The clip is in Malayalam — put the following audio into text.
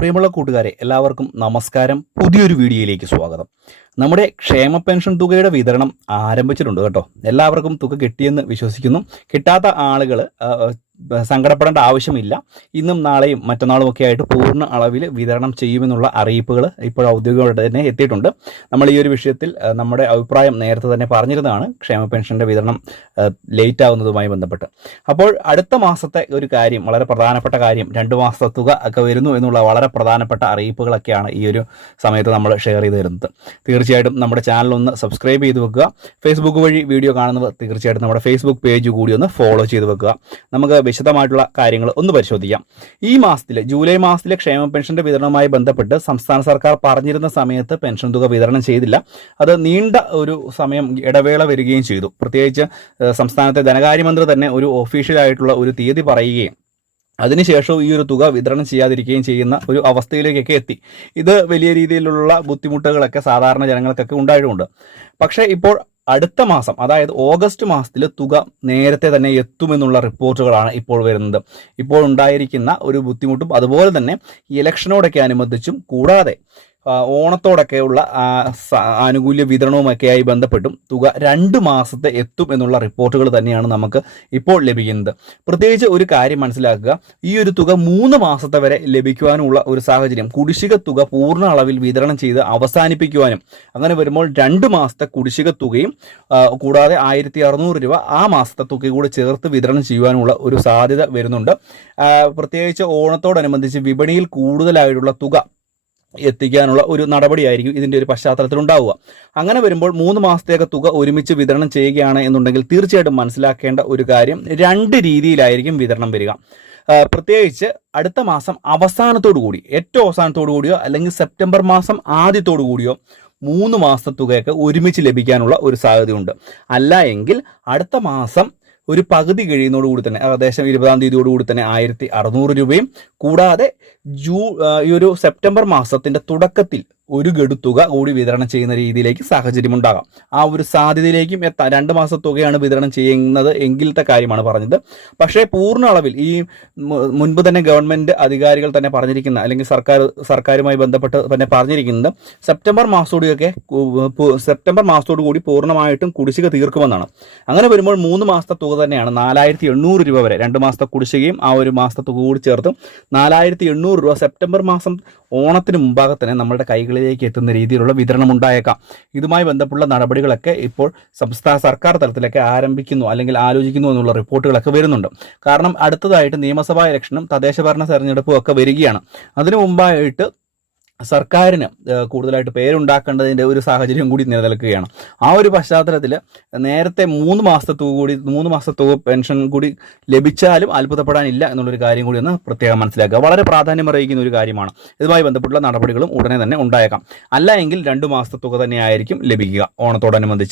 പ്രിയമുള്ള കൂട്ടുകാരെ, എല്ലാവർക്കും നമസ്കാരം. പുതിയൊരു വീഡിയോയിലേക്ക് സ്വാഗതം. നമ്മുടെ ക്ഷേമ പെൻഷൻ തുകയുടെ വിതരണം ആരംഭിച്ചിട്ടുണ്ട് കേട്ടോ. എല്ലാവർക്കും തുക കിട്ടിയെന്ന് വിശ്വസിക്കുന്നു. കിട്ടാത്ത ആളുകൾ സങ്കടപ്പെടേണ്ട ആവശ്യമില്ല. ഇന്നും നാളെയും മറ്റന്നാളും ഒക്കെ ആയിട്ട് പൂർണ്ണ അളവിൽ വിതരണം ചെയ്യുമെന്നുള്ള അറിയിപ്പുകൾ ഇപ്പോൾ ഔദ്യോഗികമായിട്ട് തന്നെ എത്തിയിട്ടുണ്ട്. നമ്മൾ ഈ ഒരു വിഷയത്തിൽ നമ്മുടെ അഭിപ്രായം നേരത്തെ തന്നെ പറഞ്ഞിരുന്നതാണ്, ക്ഷേമ പെൻഷൻ്റെ വിതരണം ലേറ്റ് ആവുന്നതുമായി ബന്ധപ്പെട്ട്. അപ്പോൾ അടുത്ത മാസത്തെ ഒരു കാര്യം, വളരെ പ്രധാനപ്പെട്ട കാര്യം, 2 മാസത്തെ തുക ഒക്കെ വരുന്നു എന്നുള്ള വളരെ പ്രധാനപ്പെട്ട അറിയിപ്പുകളൊക്കെയാണ് ഈ ഒരു സമയത്ത് നമ്മൾ ഷെയർ ചെയ്ത് തരുന്നത്. തീർച്ചയായിട്ടും നമ്മുടെ ചാനൽ ഒന്ന് സബ്സ്ക്രൈബ് ചെയ്ത് വെക്കുക. ഫേസ്ബുക്ക് വഴി വീഡിയോ കാണുന്നവർ തീർച്ചയായിട്ടും നമ്മുടെ ഫേസ്ബുക്ക് പേജ് കൂടി ഒന്ന് ഫോളോ ചെയ്ത് വെക്കുക. നമുക്ക് വിശദമായിട്ടുള്ള കാര്യങ്ങൾ ഒന്ന് പരിശോധിക്കാം. ഈ മാസത്തിലെ ജൂലൈ മാസത്തിലെ ക്ഷേമ പെൻഷന്റെ വിതരണവുമായി ബന്ധപ്പെട്ട് സംസ്ഥാന സർക്കാർ പറഞ്ഞിരുന്ന സമയത്ത് പെൻഷൻ തുക വിതരണം ചെയ്തില്ല. അത് നീണ്ട ഒരു സമയം ഇടവേള വരികയും ചെയ്തു. പ്രത്യേകിച്ച് സംസ്ഥാനത്തെ ധനകാര്യമന്ത്രി തന്നെ ഒരു ഒഫീഷ്യലായിട്ടുള്ള ഒരു തീയതി പറയുകയും അതിനുശേഷവും ഈ ഒരു തുക വിതരണം ചെയ്യാതിരിക്കുകയും ചെയ്യുന്ന ഒരു അവസ്ഥയിലേക്കൊക്കെ എത്തി. ഇത് വലിയ രീതിയിലുള്ള ബുദ്ധിമുട്ടുകളൊക്കെ സാധാരണ ജനങ്ങൾക്കൊക്കെ ഉണ്ടായിട്ടുണ്ട്. പക്ഷേ ഇപ്പോൾ അടുത്ത മാസം, അതായത് ഓഗസ്റ്റ് മാസത്തിൽ തുക നേരത്തെ തന്നെ എത്തുമെന്നുള്ള റിപ്പോർട്ടുകളാണ് ഇപ്പോൾ വരുന്നത്. ഇപ്പോൾ ഉണ്ടായിരിക്കുന്ന ഒരു ബുദ്ധിമുട്ടും അതുപോലെ തന്നെ ഇലക്ഷനോടൊക്കെ അനുബന്ധിച്ചും കൂടാതെ ഓണത്തോടൊക്കെയുള്ള ആനുകൂല്യ വിതരണവുമൊക്കെയായി ബന്ധപ്പെട്ടും തുക 2 മാസത്തെ എത്തും എന്നുള്ള റിപ്പോർട്ടുകൾ തന്നെയാണ് നമുക്ക് ഇപ്പോൾ ലഭിക്കുന്നത്. പ്രത്യേകിച്ച് ഒരു കാര്യം മനസ്സിലാക്കുക, ഈ ഒരു തുക 3 മാസത്തെ വരെ ലഭിക്കുവാനുള്ള ഒരു സാഹചര്യം, കുടിശ്ശിക തുക പൂർണ്ണ അളവിൽ വിതരണം ചെയ്ത് അവസാനിപ്പിക്കുവാനും, അങ്ങനെ വരുമ്പോൾ 2 മാസത്തെ കുടിശ്ശിക തുകയും കൂടാതെ 1600 രൂപ ആ മാസത്തെ തുക കൂടി ചേർത്ത് വിതരണം ചെയ്യുവാനുള്ള ഒരു സാധ്യത വരുന്നുണ്ട്. പ്രത്യേകിച്ച് ഓണത്തോടനുബന്ധിച്ച് വിപണിയിൽ കൂടുതലായിട്ടുള്ള തുക എത്തിക്കാനുള്ള ഒരു നടപടിയായിരിക്കും ഇതിൻ്റെ ഒരു പശ്ചാത്തലത്തിൽ ഉണ്ടാവുക. അങ്ങനെ വരുമ്പോൾ 3 മാസത്തേക്ക് തുക ഒരുമിച്ച് വിതരണം ചെയ്യുകയാണ് എന്നുണ്ടെങ്കിൽ തീർച്ചയായിട്ടും മനസ്സിലാക്കേണ്ട ഒരു കാര്യം, 2 രീതിയിലായിരിക്കും വിതരണം വരിക. പ്രത്യേകിച്ച് അടുത്ത മാസം അവസാനത്തോടു കൂടി, ഏറ്റവും അവസാനത്തോടു കൂടിയോ അല്ലെങ്കിൽ സെപ്റ്റംബർ മാസം ആദ്യത്തോടു കൂടിയോ 3 മാസത്തെ തുകയൊക്കെ ഒരുമിച്ച് ലഭിക്കാനുള്ള ഒരു സാധ്യതയുണ്ട്. അല്ല എങ്കിൽ അടുത്ത മാസം ഒരു പകുതി കഴിയുന്നതോടുകൂടി തന്നെ, ഏകദേശം 20-ാം തീയതിയോടുകൂടി തന്നെ 1600 രൂപയും കൂടാതെ ഈ ഒരു സെപ്റ്റംബർ മാസത്തിന്റെ തുടക്കത്തിൽ ഒരു ഗഡു തുക കൂടി വിതരണം ചെയ്യുന്ന രീതിയിലേക്ക് സാഹചര്യം ഉണ്ടാകാം. ആ ഒരു സാധ്യതയിലേക്കും എത്താം. 2 മാസ തുകയാണ് വിതരണം ചെയ്യുന്നത് എങ്കിലത്തെ കാര്യമാണ് പറഞ്ഞത്. പക്ഷേ പൂർണ്ണ അളവിൽ ഈ മുൻപ് തന്നെ ഗവൺമെന്റ് അധികാരികൾ തന്നെ പറഞ്ഞിരിക്കുന്ന, അല്ലെങ്കിൽ സർക്കാരുമായി ബന്ധപ്പെട്ട് തന്നെ പറഞ്ഞിരിക്കുന്നത്, സെപ്റ്റംബർ മാസത്തോടു കൂടി പൂർണ്ണമായിട്ടും കുടിശ്ശിക തീർക്കുമെന്നാണ്. അങ്ങനെ വരുമ്പോൾ 3 മാസത്തെ തുക തന്നെയാണ് 4800 രൂപ വരെ, 2 മാസത്തെ കുടിശ്ശികയും ആ ഒരു മാസത്തെ തുക കൂടി ചേർത്ത് 4800 രൂപ സെപ്റ്റംബർ മാസം ഓണത്തിന് മുമ്പാകെ തന്നെ നമ്മുടെ കൈകളിലേക്ക് എത്തുന്ന രീതിയിലുള്ള വിതരണം ഉണ്ടായേക്കാം. ഇതുമായി ബന്ധപ്പെട്ട നടപടികളൊക്കെ ഇപ്പോൾ സംസ്ഥാന സർക്കാർ തലത്തിലൊക്കെ ആരംഭിക്കുന്നു അല്ലെങ്കിൽ ആലോചിക്കുന്നു എന്നുള്ള റിപ്പോർട്ടുകളൊക്കെ വരുന്നുണ്ട്. കാരണം അടുത്തതായിട്ട് നിയമസഭാ ഇലക്ഷനും തദ്ദേശ ഭരണ തെരഞ്ഞെടുപ്പും ഒക്കെ വരികയാണ്. അതിനു മുമ്പായിട്ട് സർക്കാരിന് കൂടുതലായിട്ട് പേരുണ്ടാക്കേണ്ടതിൻ്റെ ഒരു സാഹചര്യം കൂടി നിലനിൽക്കുകയാണ്. ആ ഒരു പശ്ചാത്തലത്തിൽ നേരത്തെ 3 മാസത്തെ തുക പെൻഷൻ കൂടി ലഭിച്ചാലും അത്ഭുതപ്പെടാനില്ല എന്നുള്ളൊരു കാര്യം കൂടി ഒന്ന് പ്രത്യേകം മനസ്സിലാക്കുക. വളരെ പ്രാധാന്യം അറിയിക്കുന്ന ഒരു കാര്യമാണ്. ഇതുമായി ബന്ധപ്പെട്ടുള്ള നടപടികളും ഉടനെ തന്നെ ഉണ്ടായേക്കാം. അല്ല എങ്കിൽ 2 മാസത്തെ തുക തന്നെയായിരിക്കും ലഭിക്കുക ഓണത്തോടനുബന്ധിച്ച്.